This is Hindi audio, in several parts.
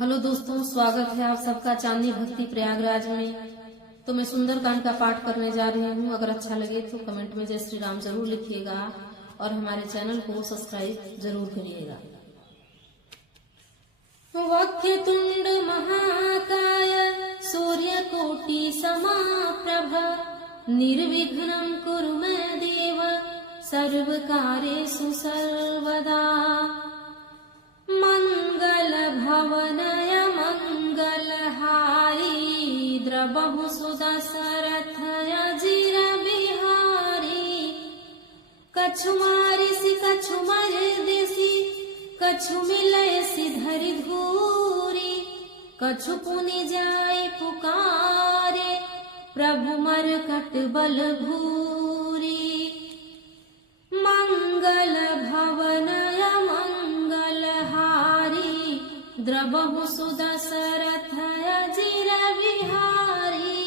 हेलो दोस्तों, स्वागत है आप सबका चांदनी भक्ति प्रयागराज में। तो मैं सुंदरकांड का पाठ करने जा रही हूँ। अगर अच्छा लगे तो कमेंट में जय श्री राम जरूर लिखिएगा और हमारे चैनल को सब्सक्राइब जरूर करिएगा। वक्रतुंड महाकाय सूर्यकोटि समप्रभ निर्विघ्नं कुरु मे देव सर्वकार्येषु सर्वदा। मंगल भवनय मंगलहारी द्रवहु सुदशरथय जिर बिहारी। कछु मारिसि कछु मर्दिसि कछु मिलयसि धरि धूरी। कछु पुनि जाय पुकारे प्रभु मरकट बल भूरी। मंगल भवनय मंगलहारी द्रवहु सुदशरथय जिर बिहारी।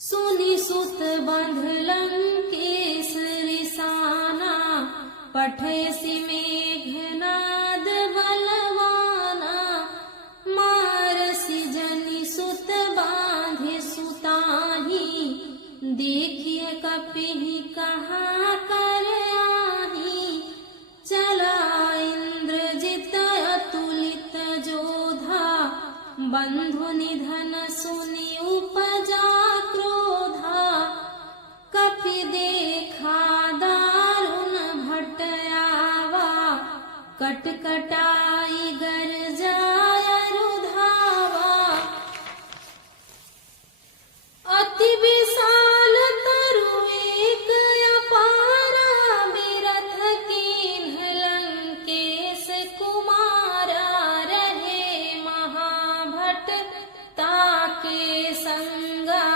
सुनि सुत बंध लंकेश रिसाना पठयसि मेघनाद बलवाना। मारसि जनि सुत बांधे सुताही देखिए कपिहि कहाँ कर आही। चला इंद्रजित अतुलित जोधा बंधु निधन सुनि उपजा क्रोधा। कपि देखा दारुण भटयावा कटकटाई गरजाय रुधावा। अति विशाल तरु एक अपारा बिरथ कीन्ह लंकेश कुमारा। रहे महाभट ताके संगा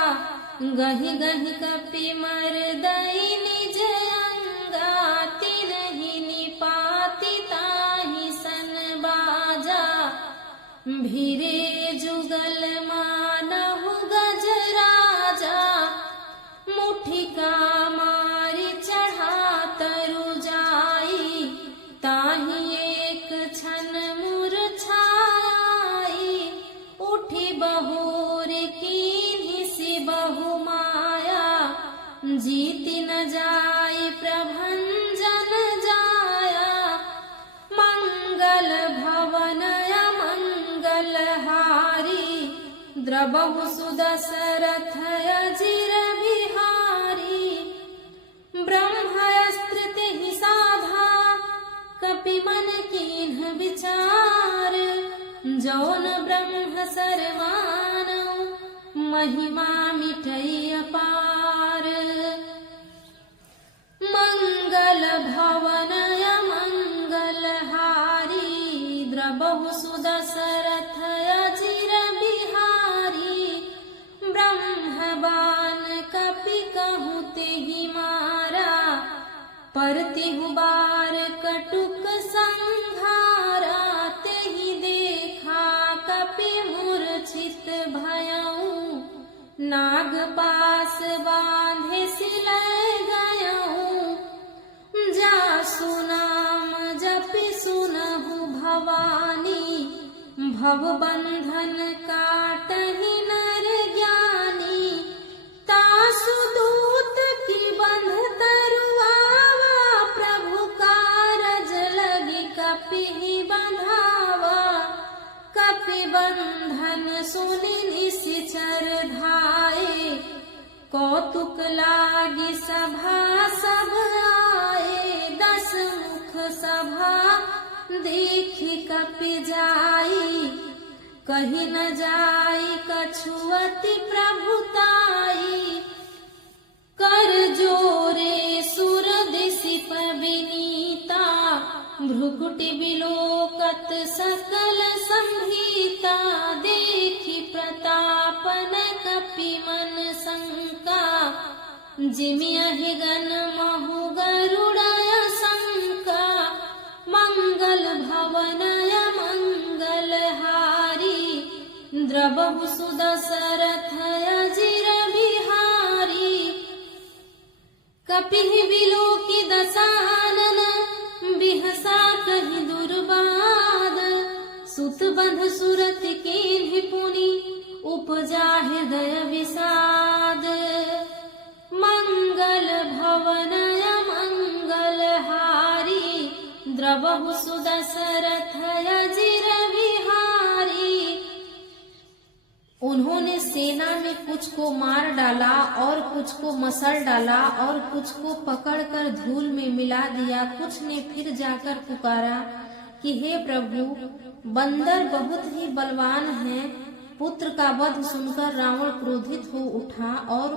गहि गहि कपि मर्दई निज अंगा। तिनहि निपाति ताहि सन बाजा भिरे जुगल मानहु गजराजा। मुठिका मारि चढ़ा तरु जाई ताहि एक क्षण मूर्छाई। उठि बहोर कीन्हि सि बहु माया जीति न जाय प्रभंजन जाया। मंगल भवनय मंगलहारी द्रवहु सुदशरथय जिर बिहारी। ब्रह्मास्त्र तेहि साधा कपि मन कीन्ह विचार। जौन ब्रह्म सरमानौ महिमा मिटई अपार। मंगल भवनय मंगलहारी द्रवहु सुदशरथय जिर बिहारी। ब्रह्मबान कपि कहूँ तेहि मारा परतिहु बार कटुक संहारा। तेहि देखा कपि मूर्छित भयऊ नागपाश बांधे सिलय गयऊ। जासु नाम जपि सुनहु भवानी भवबंधन काटहि नर ज्ञानी। तासु दूत की बंध तरुआवा प्रभु कारज लगी कपिहि बंधावा। कपि बंधन सुनि निशिचर धाये कौतुक लागी सभा सब आए। 10 मुख सभा देखि कपि जाई कहि न जाई कछु अति प्रभुताई। कर जोरे सुर दिसि विनीता भ्रुकुटि बिलोकत सकल संभीता। देखि प्रतापन कपि मन शंका जिमियहि गण महु गरुड़य शंका। मंगल भवनय मंगलहारी द्रवहु सुदशरथय जिर बिहारी। कपिहि बिलोकि दशानन बिहसा कहि दुर्बाद सुत बंध सुरत कीन्हि पुनि उपजा हृदय विषाद। मंगल भवनय मंगल हारी द्रवहु सुदशरथ अजिर विहारी। उन्होंने सेना में कुछ को मार डाला और कुछ को मसल डाला और कुछ को पकड़कर धूल में मिला दिया। कुछ ने फिर जाकर पुकारा कि हे प्रभु, बंदर बहुत ही बलवान हैं। पुत्र का वध सुनकर रावण क्रोधित हो उठा और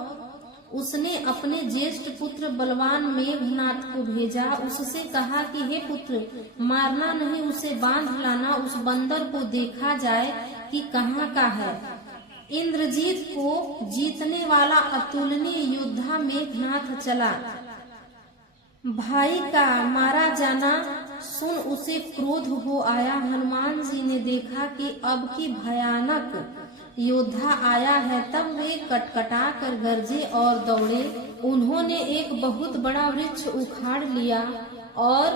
उसने अपने ज्येष्ठ पुत्र बलवान मेघनाथ को भेजा। उससे कहा कि हे पुत्र, मारना नहीं, उसे बांध लाना। उस बंदर को देखा जाए कि कहाँ का है। इंद्रजीत को जीतने वाला अतुलनीय योद्धा मेघनाथ चला। भाई का मारा जाना सुन उसे क्रोध हो आया। हनुमान जी ने देखा कि अब की भयानक योद्धा आया है, तब वे कटकटा कर गरजे और दौड़े। उन्होंने एक बहुत बड़ा वृक्ष उखाड़ लिया और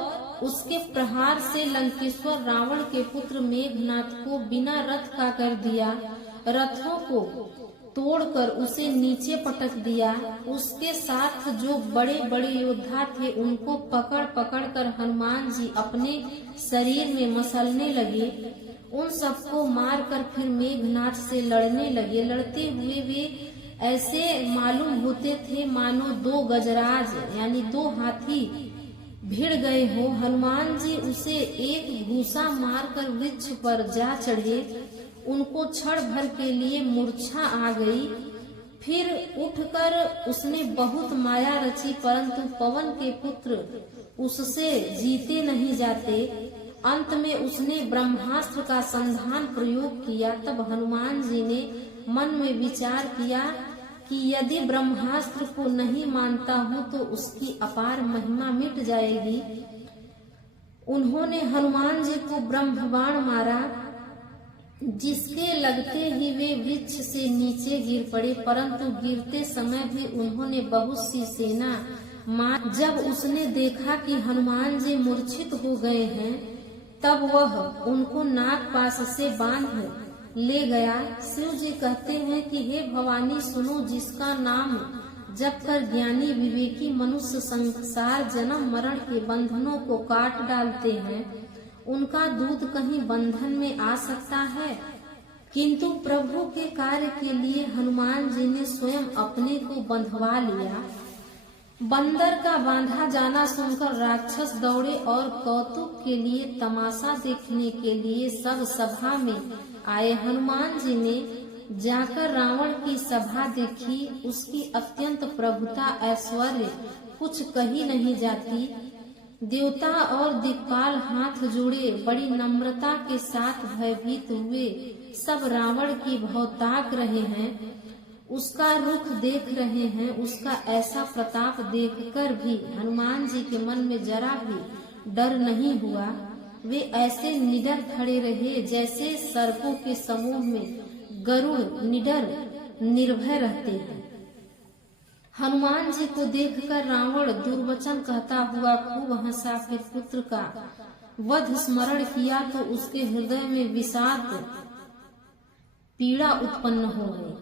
उसके प्रहार से लंकेश्वर रावण के पुत्र मेघनाथ को बिना रथ का कर दिया। रथों को तोड़कर उसे नीचे पटक दिया। उसके साथ जो बड़े बड़े योद्धा थे उनको पकड़ पकड़ कर हनुमान जी अपने शरीर में मसलने लगे। उन सबको मार कर फिर मेघनाथ से लड़ने लगे। लड़ते हुए वे ऐसे मालूम होते थे मानो दो गजराज यानी दो हाथी भिड़ गए हो। हनुमान जी उसे एक घूसा मारकर वृक्ष पर जा चढ़े। उनको क्षण भर के लिए मूर्छा आ गई। फिर उठकर उसने बहुत माया रची, परंतु पवन के पुत्र उससे जीते नहीं जाते। अंत में उसने ब्रह्मास्त्र का संधान प्रयोग किया। तब हनुमान जी ने मन में विचार किया कि यदि ब्रह्मास्त्र को नहीं मानता हूँ तो उसकी अपार महिमा मिट जाएगी। उन्होंने हनुमान जी को ब्रह्मबाण मारा, जिसके लगते ही वे वृक्ष से नीचे गिर पड़े, परंतु गिरते समय भी उन्होंने बहुत सी सेना मार। जब उसने देखा कि हनुमान जी मूर्छित हो गए हैं, तब वह उनको नाग पास से बांध ले गया। शिव जी कहते हैं कि हे भवानी सुनो, जिसका नाम जप कर ज्ञानी विवेकी मनुष्य संसार जन्म मरण के बंधनों को काट डालते हैं, उनका दूध कहीं बंधन में आ सकता है। किंतु प्रभु के कार्य के लिए हनुमान जी ने स्वयं अपने को बंधवा लिया। बंदर का बांधा जाना सुनकर राक्षस दौड़े और कौतुक के लिए तमाशा देखने के लिए सब सभा में आए। हनुमान जी ने जाकर रावण की सभा देखी। उसकी अत्यंत प्रभुता ऐश्वर्य कुछ कही नहीं जाती। देवता और दिक्पाल हाथ जोड़े बड़ी नम्रता के साथ भयभीत हुए सब रावण की भौ ताक रहे हैं, उसका रुख देख रहे हैं। उसका ऐसा प्रताप देखकर भी हनुमान जी के मन में जरा भी डर नहीं हुआ। वे ऐसे निडर खड़े रहे जैसे सर्पों के समूह में गरुड़ निडर निर्भय रहते हैं। हनुमान जी को देखकर रावण दुर्वचन कहता हुआ खूब हंसा। फिर पुत्र का वध स्मरण किया तो उसके हृदय में विषाद पीड़ा उत्पन्न हो गई।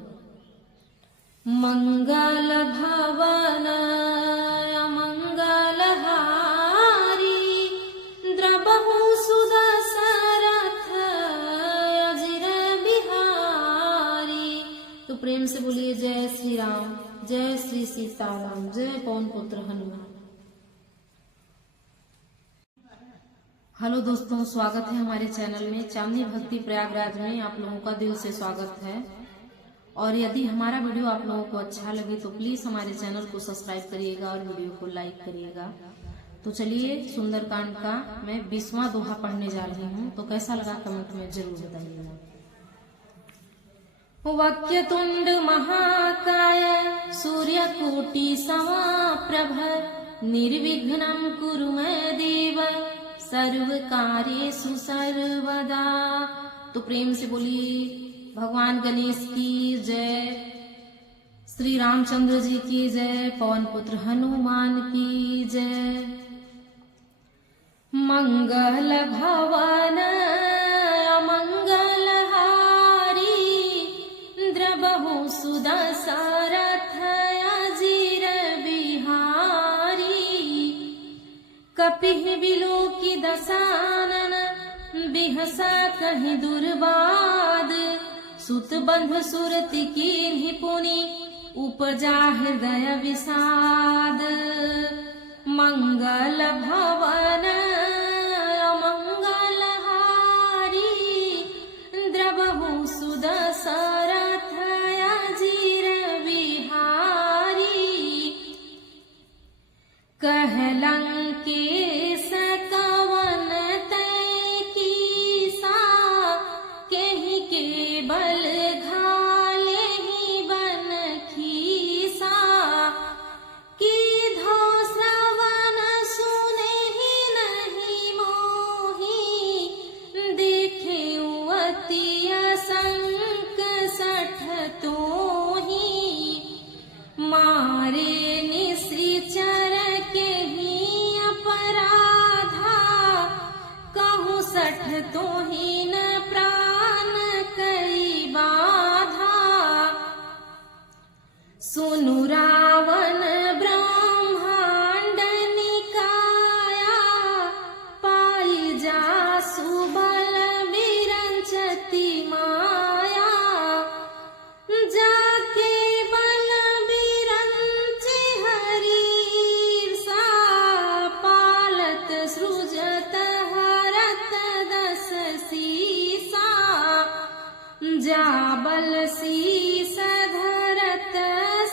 मंगल भवन मंगल हारी द्रवहु सुदशरथ अजिर बिहारी। तो प्रेम से बोलिए जय श्री राम, जय श्री सीताराम, जय पवन पुत्र हनुमान। हेलो दोस्तों, स्वागत है हमारे चैनल में। चांदनी भक्ति प्रयागराज में आप लोगों का दिल से स्वागत है। और यदि हमारा वीडियो आप लोगों को अच्छा लगे तो प्लीज हमारे चैनल को सब्सक्राइब करिएगा और वीडियो को लाइक करिएगा। तो चलिए सुंदरकांड का मैं 20वां दोहा पढ़ने जा रही हूँ। तो कैसा लगा कमेंट में जरूर बताइएगा। वक्रतुंड महाकाय सूर्यकोटि समप्रभ निर्विघ्नं कुरु मे देव सर्वकार्येषु सर्वदा। तो प्रेम से बोलिए भगवान गणेश की जय, श्री रामचंद्र जी की जय, पवन पुत्र हनुमान की जय। मंगल भवन कपिह बिलो की दसानन बिहसा कहीं दुर्बाद सुत बंध सुरति की पुनि उपजा हृदय विषाद मंगल भवन मंगल हारी द्रवहु सुदशरथ अजीर विहारी कहलंकेश कवन तय कीसा केहि के बल घाले ही बन खीसा कीधो श्रवण सुने ही नहीं मोही देखे अति असंक सठ तोही मारे निश्चर के ही अपराधा कहूँ सठ तोही न प्राण कई बाधा सुनु रावण ब्रह्मांड निकाया पाई जा सुबल विरंचति माया जाके बल विरंच हरीसा पालत सृजत हरत दस सीसा जा बल शीस धरत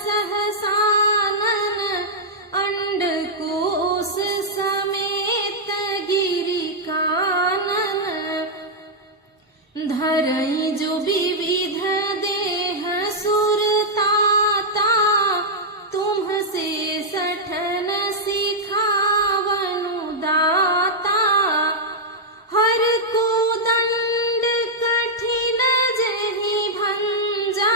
सहसानन अंडकोश समेत गिरि कानन धरई जो विविध देह सुरताता तुम से सठन सिखावनु दाता हर को दंड कठिन जहि भंजा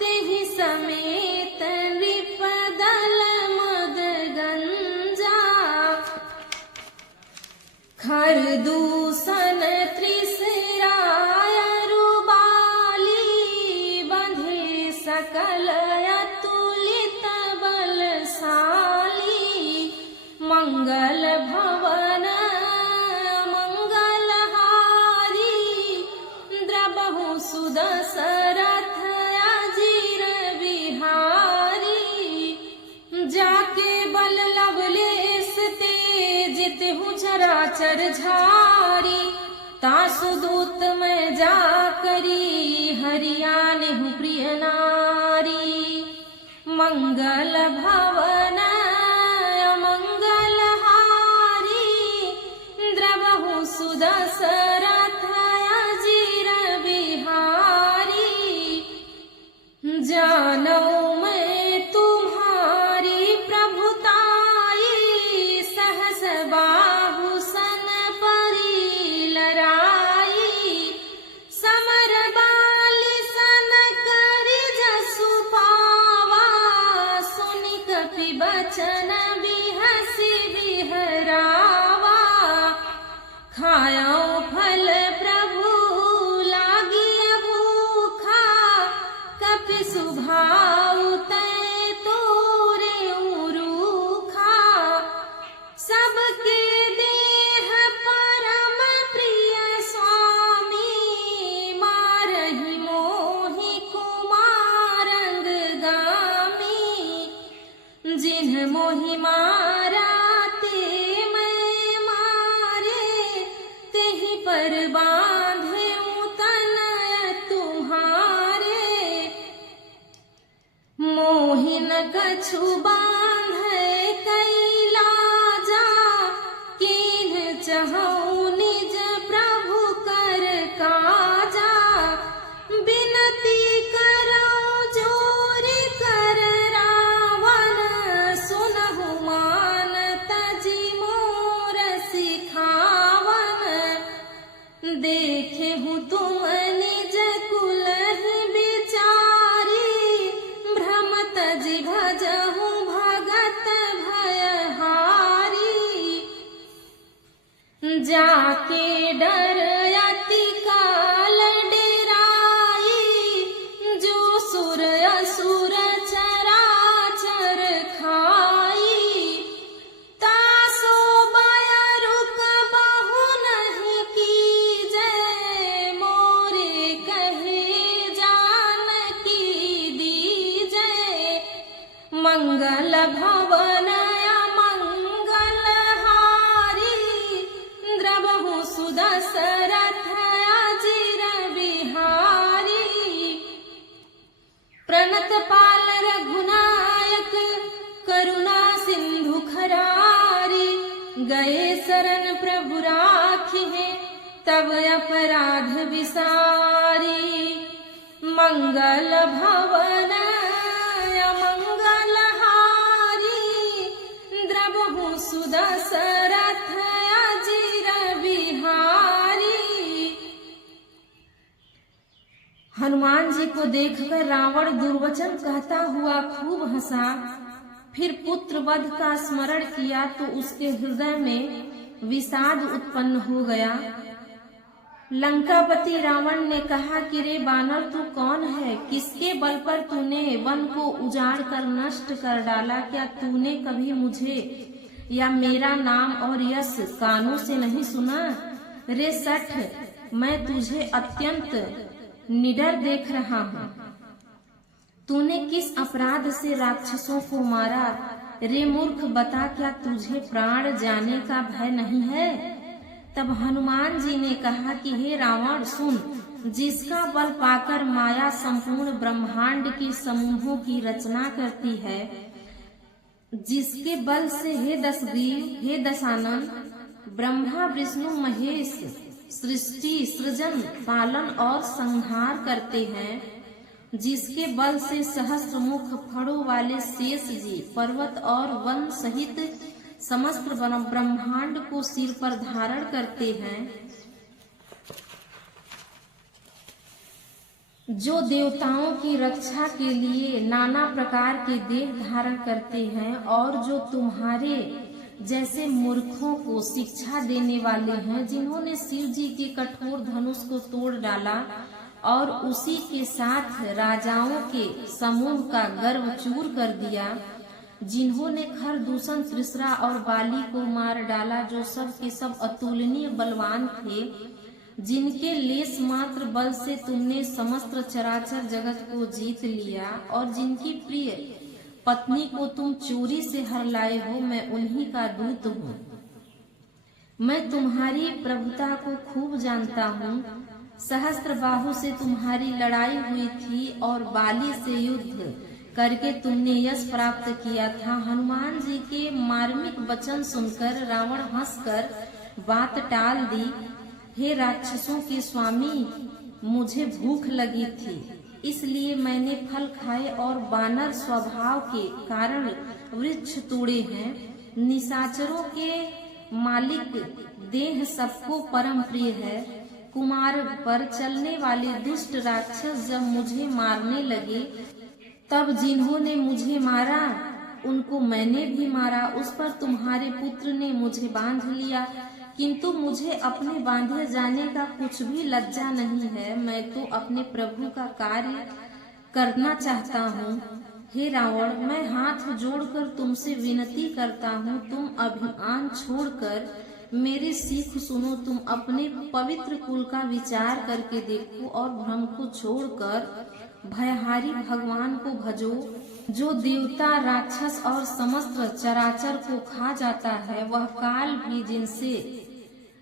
तेहि समेत नृपदल मद गंजा खर दूषण त्रिसराय रुबाली बंधे सकल अतुलित बलशाली मंगल भवन मंगल हारी द्रवहु सुदशरथ अजीर विहारी जाके बल लवलेश तेज तिहु चराचर झारी तासु दूत में जा करी हरियाणहु प्रिय नारी मंगल भवन मंगल हारी द्रवहु सुदशरथ अजीर विहारी जानो मैं तुम्हारी प्रभुताई सहस बाहु सन परी लराई समर बाली सन करी जसु पावा सुनि कपि बचन बिहसी बिहरावा खायो फल प्रभु लागिय भूखा कपि सुभाउ तय तोरे उरूखा सबके देह परम प्रिय स्वामी मारहि मोहि कुमारंग गामी जिन्ह मोहि मारा ते मैं मारे तेहि पर बांधे तनय तुम्हारे मोहि न कछु बांधे कैला जा कीन्ह चहु निज प्रभु कर काजा बिनती करो जोरि कर रावण सुनहु मान तजि मोर सिखावन देखेहु तुम निज कुल ही बिचारी भ्रमत जि भजहु भगत भयहारी जाके डर अति काल डेराई जो सुर असुर चराचर खाई तासो तब अपराध विसारी, मंगल भवन अमंगल हारी, द्रवहु सुदशरथ अजिर बिहारी। हनुमान जी को देखकर रावण दुर्वचन कहता हुआ खूब हंसा। फिर पुत्र वध का स्मरण किया तो उसके हृदय में विषाद उत्पन्न हो गया। लंकापति रावण ने कहा कि रे बानर, तू कौन है? किसके बल पर तूने वन को उजाड़ कर नष्ट कर डाला? क्या तूने कभी मुझे या मेरा नाम और यश कानों से नहीं सुना? रे सठ, मैं तुझे अत्यंत निडर देख रहा हूँ। तूने किस अपराध से राक्षसों को मारा? रे मूर्ख, बता, क्या तुझे प्राण जाने का भय नहीं है? तब हनुमान जी ने कहा कि हे रावण सुन, जिसका बल पाकर माया संपूर्ण ब्रह्मांड के समूहों की रचना करती है, जिसके बल से हे दशग्रीव, हे दशानन, ब्रह्मा विष्णु महेश सृष्टि सृजन पालन और संहार करते हैं, जिसके बल से सहस्त्र मुख फड़ों वाले शेष जी पर्वत और वन सहित समस्त ब्रह्मांड को सिर पर धारण करते हैं, जो देवताओं की रक्षा के लिए नाना प्रकार के देह धारण करते हैं, और जो तुम्हारे जैसे मूर्खों को शिक्षा देने वाले हैं, जिन्होंने शिव जी के कठोर धनुष को तोड़ डाला और उसी के साथ राजाओं के समूह का गर्व चूर कर दिया, जिन्होंने खरदूषण, त्रिशरा और बाली को मार डाला, जो सब के सब अतुलनीय बलवान थे, जिनके लेस मात्र बल से तुमने समस्त चराचर जगत को जीत लिया, और जिनकी प्रिय पत्नी को तुम चोरी से हर लाए हो, मैं उन्हीं का दूत हूँ। मैं तुम्हारी प्रभुता को खूब जानता हूँ। सहस्त्र बाहु से तुम्हारी लड़ाई हुई थी और बाली से युद्ध करके तुमने यश प्राप्त किया था। हनुमान जी के मार्मिक वचन सुनकर रावण हंसकर बात टाल दी। हे राक्षसों के स्वामी, मुझे भूख लगी थी, इसलिए मैंने फल खाए और बानर स्वभाव के कारण वृक्ष तोड़े हैं। निशाचरों के मालिक देह सबको परम प्रिय है। कुमार पर चलने वाले दुष्ट राक्षस जब मुझे मारने लगे, तब जिन्होंने मुझे मारा उनको मैंने भी मारा। उस पर तुम्हारे पुत्र ने मुझे बांध लिया, किंतु मुझे अपने बांधे जाने का कुछ भी लज्जा नहीं है। मैं तो अपने प्रभु का कार्य करना चाहता हूँ। हे रावण, मैं हाथ जोड़कर तुमसे विनती करता हूँ, तुम अभिमान छोड़कर मेरी सीख सुनो। तुम अपने पवित्र कुल का विचार करके देखो और भ्रम को छोड़कर भयहारी भगवान को भजो, जो देवता, राक्षस और समस्त चराचर को खा जाता है। वह काल भी जिनसे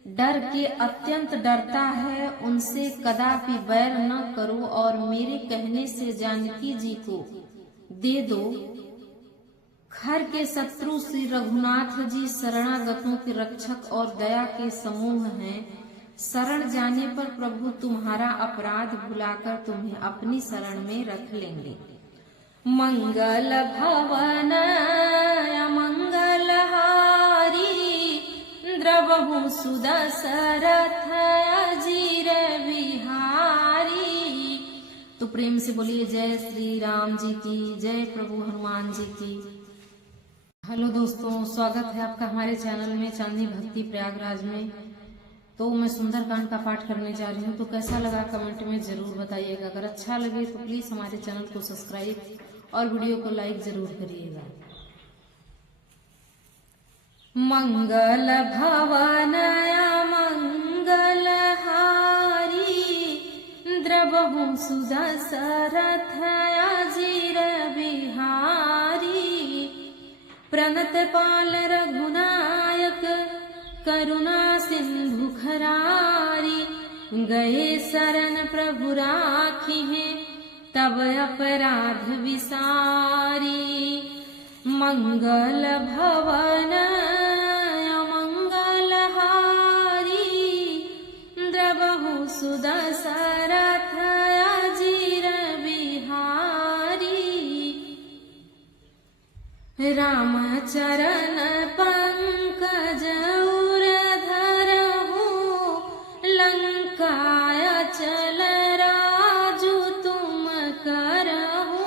डर के अत्यंत डरता है, उनसे कदापि बैर न करो और मेरे कहने से जानकी जी को दे दो। खर के शत्रु श्री रघुनाथ जी शरणागतों के रक्षक और दया के समूह हैं। शरण जाने पर प्रभु तुम्हारा अपराध भुलाकर तुम्हें अपनी शरण में रख लेंगे। मंगल भवन मंगल हारी, द्रवहु सुदशरथ अजिर बिहारी। तो प्रेम से बोलिए जय श्री राम जी की जय, प्रभु हनुमान जी की। हेलो दोस्तों, स्वागत है आपका हमारे चैनल में चांदनी भक्ति प्रयागराज में। तो मैं सुंदरकांड का पाठ करने जा रही हूँ, तो कैसा लगा कमेंट में जरूर बताइएगा। अगर अच्छा लगे तो प्लीज हमारे चैनल को सब्सक्राइब और वीडियो को लाइक जरूर करिएगा। मंगल भवन मंगल हारी, द्रवहु सुदशरथ अजिर बिहारी। प्रणत पाल रघुनायक करुणा सिंधु खरारी, गए शरण प्रभु राखी हैं तब अपराध विसारी। मंगल भवन मंगल हारी, सुदशरथ अजिर बिहारी। रामचरण पंकज उर धरहु लंकाय चल राजु तुम करहु।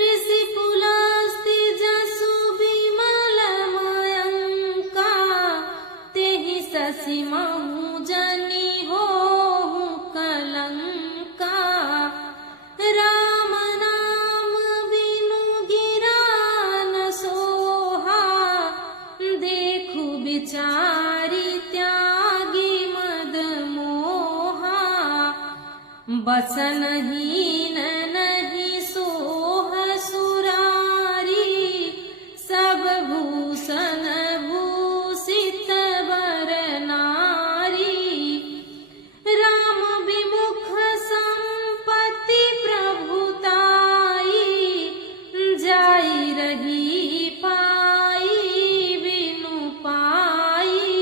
ऋषि पुलस्ति जसु विमल मयंका तेहि शशि महु जनि होहु कलंका। राम नाम बिनु गिरा न सोहा देखु बिचारी त्यागी मद मोहा। बसनहीन नहीं सोह सुरारी सब भूषण भूषित वर नारी। राम विमुख संपत्ति प्रभुताई जाई रही पाई बिनु पाई।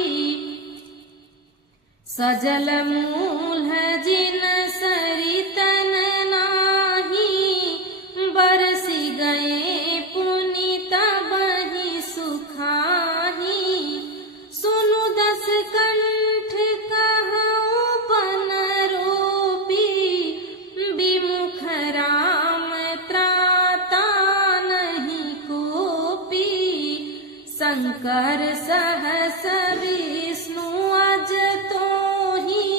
सजल मूल जिन सरितन नाही बरसी गए पुनीत बही सुखाही। सुनु दस कंठ कहूँ पन रोपी विमुख राम त्राता नहीं कोपी। शंकर सहस विष्णु अज तोहि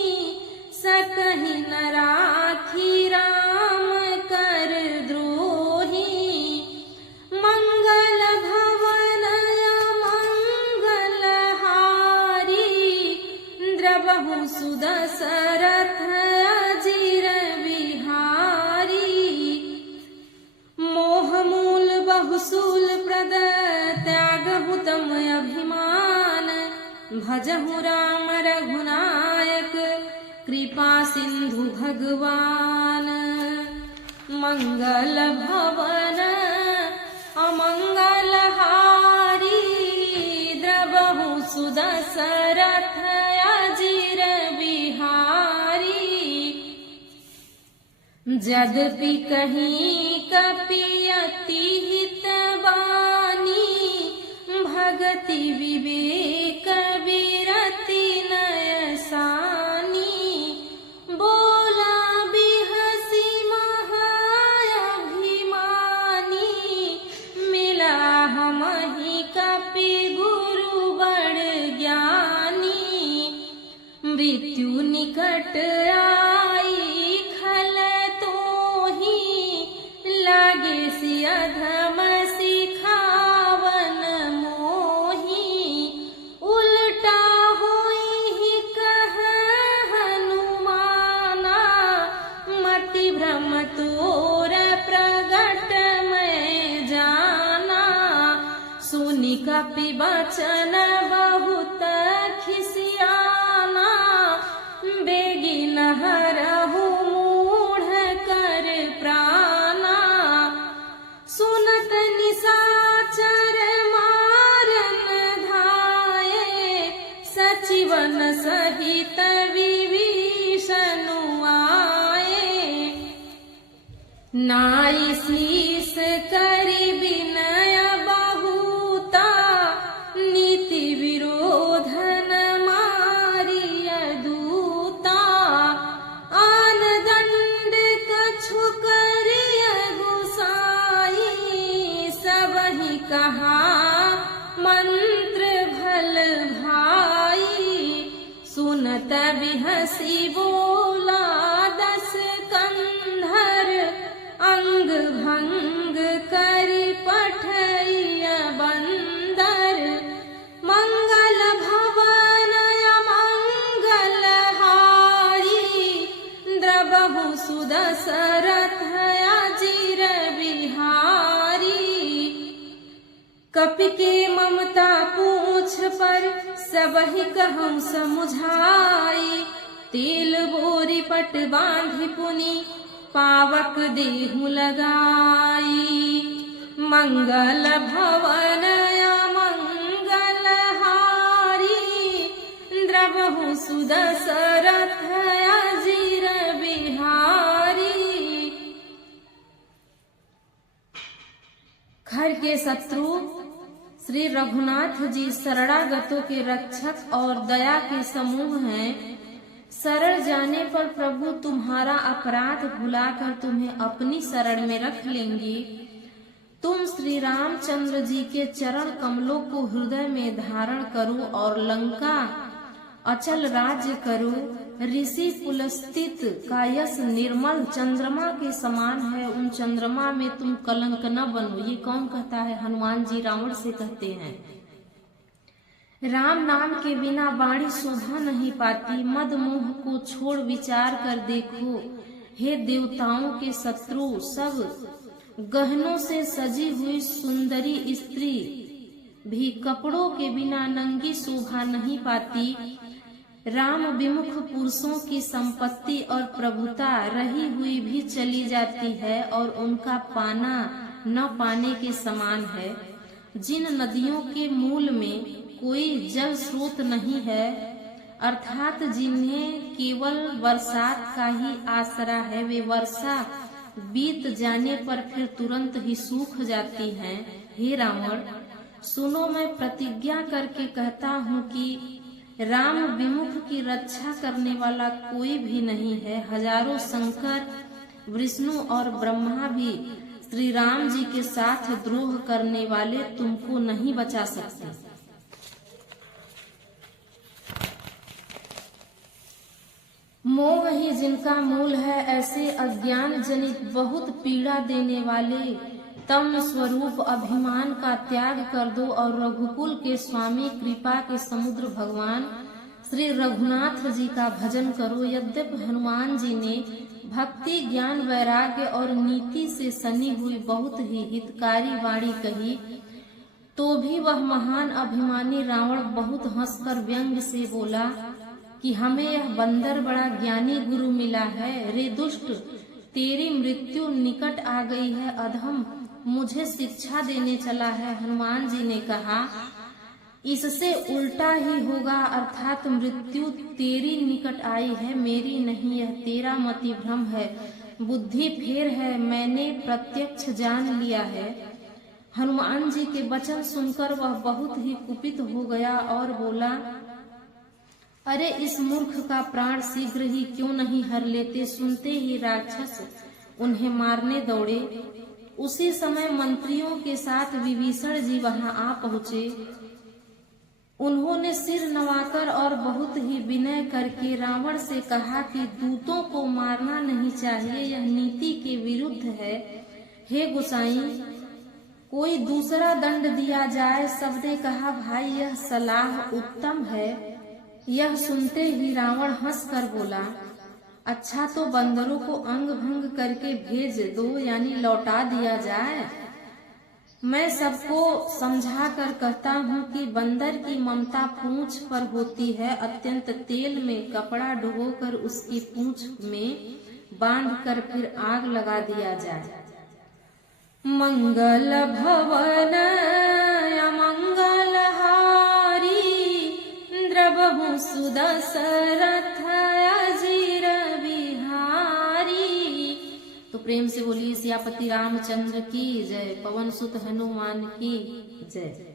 सकहि न राखी राम कर द्रोही। मंगल भवन मंगल हारी द्रवहु सुदशरथ अजिर बिहारी। मोह मूल बहुसूल प्रद त्यागहु तम अभिमान भजहु राम रघुनायक कृपा सिंधु भगवान। मंगल भवन अमंगल हारी द्रवहु सुदशरथ अजिर बिहारी। यद्यपि कहीं कपि अति हित बानी भगति विवेक विरति नय सानी। बोला बिहसी महाअभिमानी मिला हमहि कपि गुरु बड़ ज्ञानी। मृत्यु निकट आई खल तोहि लागे सि अधम सिखावन मोहि। उल्टा होई कह हनुमाना मति भ्रम तोर प्रगट मैं जाना। सुनि कपि बचन बहुत खिसियाना बेगी नहरहु मूढ़ कर प्राणा। सुनत निशाचर मारन धाये सचिवन सहित विभीषण आए। नाई शीस करि विनय बहुता नीति विरोधन मारिय दूता। आन दंड कछु करिय गुसाई सबहि कहा मंत्र भल भाई। सुनत बिहसी बोला दस कंधर अंग भंग करि पठैय बंदर। मंगल भवन अमंगल हारी द्रवहु सुदशरथ अजिर बिहारी। कपि के ममता पूछ पर सबहि कहूँ समुझाई। तेल बोरी पट बांधि पुनि पावक देहु लगाई। मंगल भवन अमंगल हारी द्रवहु सुदशरथ के शत्रु श्री रघुनाथ जी शरणागतों के रक्षक और दया के समूह हैं। शरण जाने पर प्रभु तुम्हारा अपराध भुलाकर तुम्हें अपनी शरण में रख लेंगे। तुम श्री रामचंद्र जी के चरण कमलों को हृदय में धारण करो और लंका अचल राज्य करो। ऋषि पुलस्तित का यश निर्मल चंद्रमा के समान है, उन चंद्रमा में तुम कलंक न बनो। ये कौन कहता है? हनुमान जी रावण से कहते हैं। राम नाम के बिना वाणी शोभा नहीं पाती। मद मोह को छोड़ विचार कर देखो। हे देवताओं के शत्रु, सब गहनों से सजी हुई सुंदरी स्त्री भी कपड़ों के बिना नंगी शोभा नहीं पाती। राम विमुख पुरुषों की संपत्ति और प्रभुता रही हुई भी चली जाती है और उनका पाना न पाने के समान है। जिन नदियों के मूल में कोई जल स्रोत नहीं है, अर्थात जिन्हें केवल बरसात का ही आसरा है, वे वर्षा बीत जाने पर फिर तुरंत ही सूख जाती हैं। हे रावण, सुनो, मैं प्रतिज्ञा करके कहता हूँ कि राम विमुख की रक्षा करने वाला कोई भी नहीं है। हजारों शंकर, विष्णु और ब्रह्मा भी श्री राम जी के साथ द्रोह करने वाले तुमको नहीं बचा सकते। मोह ही जिनका मूल है, ऐसे अज्ञान जनित बहुत पीड़ा देने वाले तम स्वरूप अभिमान का त्याग कर दो और रघुकुल के स्वामी कृपा के समुद्र भगवान श्री रघुनाथ जी का भजन करो। यद्यपि हनुमान जी ने भक्ति, ज्ञान, वैराग्य और नीति से सनी हुई बहुत ही हितकारी वाणी कही, तो भी वह महान अभिमानी रावण बहुत हंसकर व्यंग से बोला कि हमें यह बंदर बड़ा ज्ञानी गुरु मिला है। रे दुष्ट, तेरी मृत्यु निकट आ गई है। अधम मुझे शिक्षा देने चला है। हनुमान जी ने कहा, इससे उल्टा ही होगा, अर्थात मृत्यु तेरी निकट आई है, मेरी नहीं। यह तेरा मति भ्रम है, बुद्धि फेर है, मैंने प्रत्यक्ष जान लिया है। हनुमान जी के वचन सुनकर वह बहुत ही कुपित हो गया और बोला, अरे इस मूर्ख का प्राण शीघ्र ही क्यों नहीं हर लेते। सुनते ही राक्षस उन्हें मारने दौड़े। उसी समय मंत्रियों के साथ विभीषण जी वहां आ पहुंचे। उन्होंने सिर नवाकर और बहुत ही विनय करके रावण से कहा कि दूतों को मारना नहीं चाहिए, यह नीति के विरुद्ध है। हे गोसाई, कोई दूसरा दंड दिया जाए। सबने कहा, भाई यह सलाह उत्तम है। यह सुनते ही रावण हंसकर बोला, अच्छा तो बंदरों को अंग भंग करके भेज दो, यानी लौटा दिया जाए। मैं सबको समझा कर कहता हूँ कि बंदर की ममता पूंछ पर होती है। अत्यंत तेल में कपड़ा डुबोकर उसकी पूंछ में बांधकर फिर आग लगा दिया जाए। मंगल भवन अमंगल हारी, द्रवहु सुदशरथ अजीर बिहारी। तो प्रेम से बोलिए सियापति रामचंद्र की जय, पवन सुत हनुमान की जय।